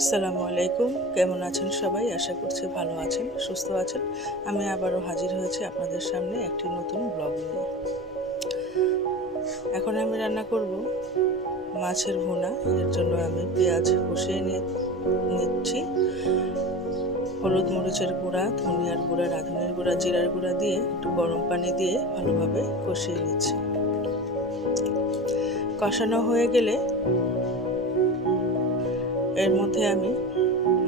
আসসালামু আলাইকুম, কেমন আছেন সবাই? আশা করছি ভালো আছেন, সুস্থ আছেন। আমি আবারও হাজির হয়েছি আপনাদের সামনে একটি নতুন ব্লগ নিয়ে। এখন আমি রান্না করব মাছের ভুনা। এর জন্য আমি পেঁয়াজ কষিয়ে নিচ্ছি। হলুদ মরিচের গুঁড়া, ধনিয়ার গুঁড়া, রাঁধুনির গুঁড়া, জিরার গুঁড়া দিয়ে একটু গরম পানি দিয়ে ভালোভাবে কষিয়ে নিচ্ছি। কষানো হয়ে গেলে এর মধ্যে আমি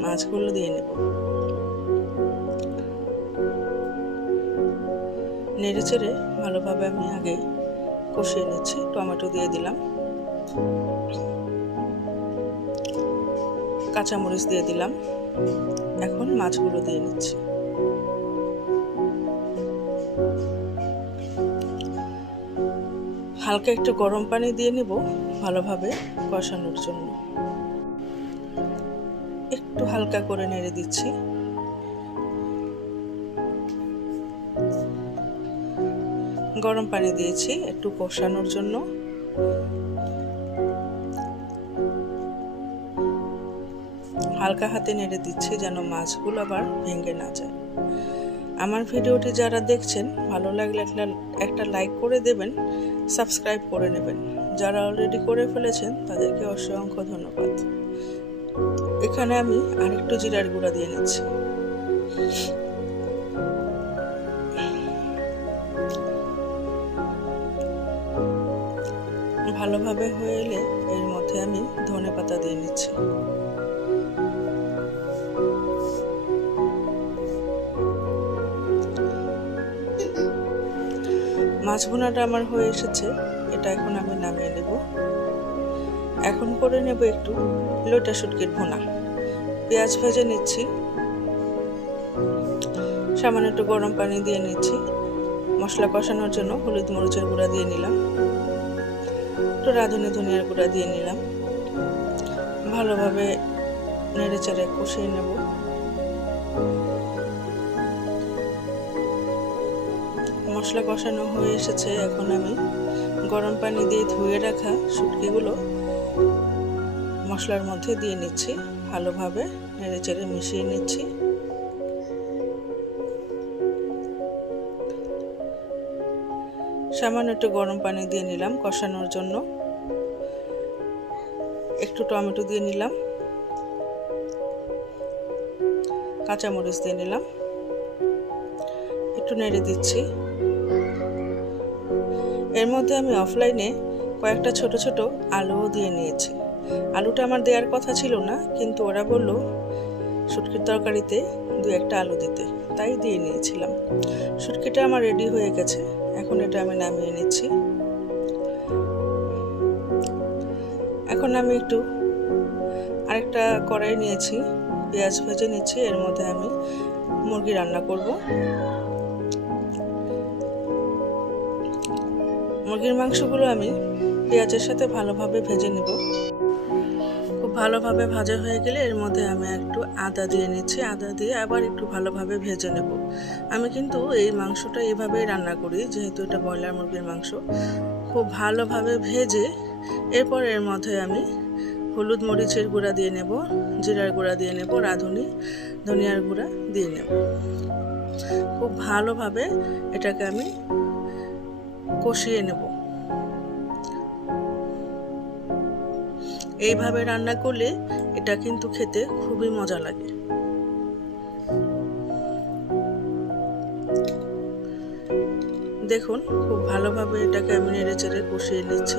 মাছগুলো দিয়ে নেব। নেড়ে চেড়ে ভালোভাবে আমি আগে কষিয়ে নিচ্ছি। টমেটো দিয়ে দিলাম, কাঁচামরিচ দিয়ে দিলাম। এখন মাছগুলো দিয়ে নিচ্ছি। হালকা একটু গরম পানি দিয়ে নেব ভালোভাবে কষানোর জন্য। একটু হালকা করে নেড়ে দিচ্ছি। গরম পানি দিয়েছি একটু কষানোর জন্য। হালকা হাতে নেড়ে দিচ্ছি যেন মাছগুলো আবার ভেঙে না যায়। আমার ভিডিওটি যারা দেখছেন ভালো লাগলে একটা লাইক করে দেবেন, সাবস্ক্রাইব করে নেবেন। যারা অলরেডি করে ফেলেছেন তাদেরকে অসংখ্য ধন্যবাদ। এখানে আমি আরেকটু জিরার গুঁড়া দিয়ে নিচ্ছি। ভালোভাবে হয়ে এলে এর মধ্যে আমি ধনেপাতা দিয়ে নিচ্ছি। মাছ ভুনাটা আমার হয়ে এসেছে, এটা এখন আমি নামিয়ে নেব। এখন করে নেব একটু লইটা শুটকির ভুনা। পেঁয়াজ ভেজে নিচ্ছি, সামান্য একটু গরম পানি দিয়ে নিচ্ছি। মশলা কষানোর জন্য হলুদ মরিচের গুঁড়া দিয়ে নিলাম, একটু রাঁধুনি ধনিয়ার গুঁড়া দিয়ে নিলাম। ভালোভাবে নেড়ে চেড়ে কষিয়ে নেব। মশলা কষানো হয়ে এসেছে, এখন আমি গরম পানি দিয়ে ধুয়ে রাখা শুটকিগুলো মশলার মধ্যে দিয়ে নিচ্ছি। ভালোভাবে নেড়ে চেড়ে মিশিয়ে নিচ্ছি। সামান্য একটু গরম পানি দিয়ে নিলাম কষানোর জন্য। একটু টমেটো দিয়ে নিলাম, কাঁচামরিচ দিয়ে নিলাম, একটু নেড়ে দিচ্ছি। এর মধ্যে আমি অফলাইনে কয়েকটা ছোট ছোট আলুও দিয়ে নিয়েছি। আলুটা আমার দেওয়ার কথা ছিল না, কিন্তু ওরা বলল শুটকির তরকারিতে 2-1টা আলু দিতে, তাই দিয়ে নিয়েছিলাম। শুটকিটা আমার রেডি হয়ে গেছে, এখন এটা আমি নামিয়ে নিচ্ছি। এখন আমি একটু আরেকটা কড়াই নিয়েছি, পেঁয়াজ ভেজে নিচ্ছি। এর মধ্যে আমি মুরগি রান্না করব। মুরগির মাংসগুলো আমি পেঁয়াজের সাথে ভালোভাবে ভেজে নেব। খুব ভালোভাবে ভাজা হয়ে গেলে এর মধ্যে আমি একটু আদা দিয়ে নিচ্ছি। আদা দিয়ে আবার একটু ভালোভাবে ভেজে নেব। আমি কিন্তু এই মাংসটা এইভাবেই রান্না করি, যেহেতু এটা ব্রয়লার মুরগির মাংস। খুব ভালোভাবে ভেজে এরপর এর মধ্যে আমি হলুদ মরিচের গুঁড়া দিয়ে নেব, জিরার গুঁড়া দিয়ে নেব, রাঁধুনি ধনিয়ার গুঁড়া দিয়ে নেব। খুব ভালোভাবে এটাকে আমি কষিয়ে নেব। এইভাবে রান্না করলে এটা কিন্তু খেতে খুবই মজা লাগে। দেখুন খুব ভালোভাবে এটাকে আমি নেড়ে চেড়ে কষিয়ে নিচ্ছি।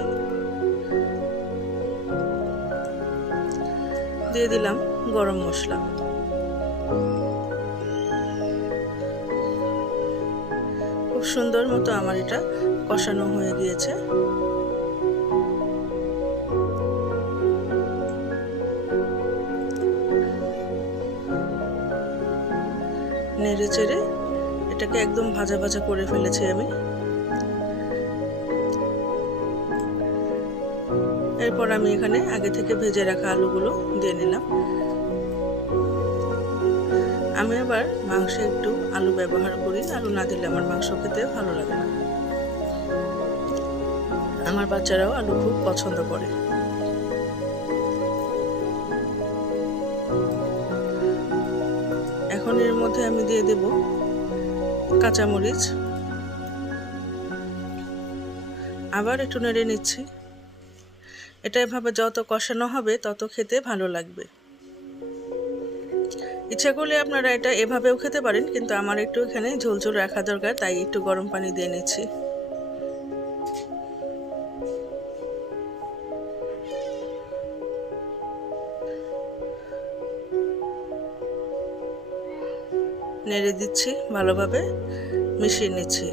দিয়ে দিলাম গরম মশলা। খুব সুন্দর মতো আমার এটা কষানো হয়ে গিয়েছে। নেড়ে চেড়ে এটাকে একদম ভাজা ভাজা করে ফেলেছি আমি। এরপর আমি এখানে আগে থেকে ভেজে রাখা আলুগুলো দিয়ে নিলাম। আমি আবার মাংসে একটু আলু ব্যবহার করি, আলু না দিলে আমার মাংস খেতে ভালো লাগে না। আমার বাচ্চারাও আলু খুব পছন্দ করে। মধ্যে আমি দিয়ে দেব কাঁচামরিচ, আবার একটু নেড়ে নিচ্ছি। এটা এভাবে যত কষানো হবে তত খেতে ভালো লাগবে। ইচ্ছা করলে আপনারা এটা এভাবেও খেতে পারেন, কিন্তু আমার একটু এখানে ঝোলঝোল রাখা দরকার, তাই একটু গরম পানি দিয়ে নিচ্ছি। নেড়ে দিচ্ছি, ভালোভাবে মিশিয়ে নিচ্ছি।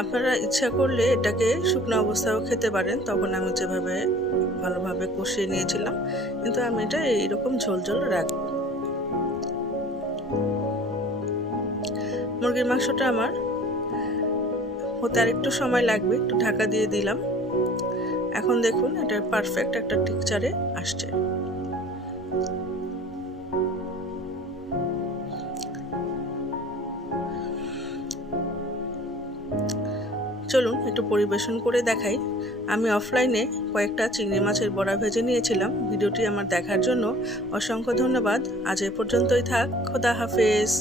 আপনারা ইচ্ছা করলে এটাকে শুকনো অবস্থায়ও খেতে পারেন, তখন আমি যেভাবে ভালোভাবে কষিয়ে নিয়েছিলাম, কিন্তু আমি এটা এইরকম ঝোলঝোল রাখব। মুরগির মাংসটা আমার হতে আর একটু সময় লাগবে, একটু ঢাকা দিয়ে দিলাম। এখন দেখুন এটা পারফেক্ট একটা টেক্সচারে আসছে। চলুন একটু পরিবেশন করে দেখাই। আমি অফলাইনে কয়েকটা চিংড়ি মাছের বড়া ভেজে নিয়েছিলাম। ভিডিওটি আমার দেখার জন্য অসংখ্য ধন্যবাদ। আজ এ পর্যন্তই থাক। খোদা হাফেজ।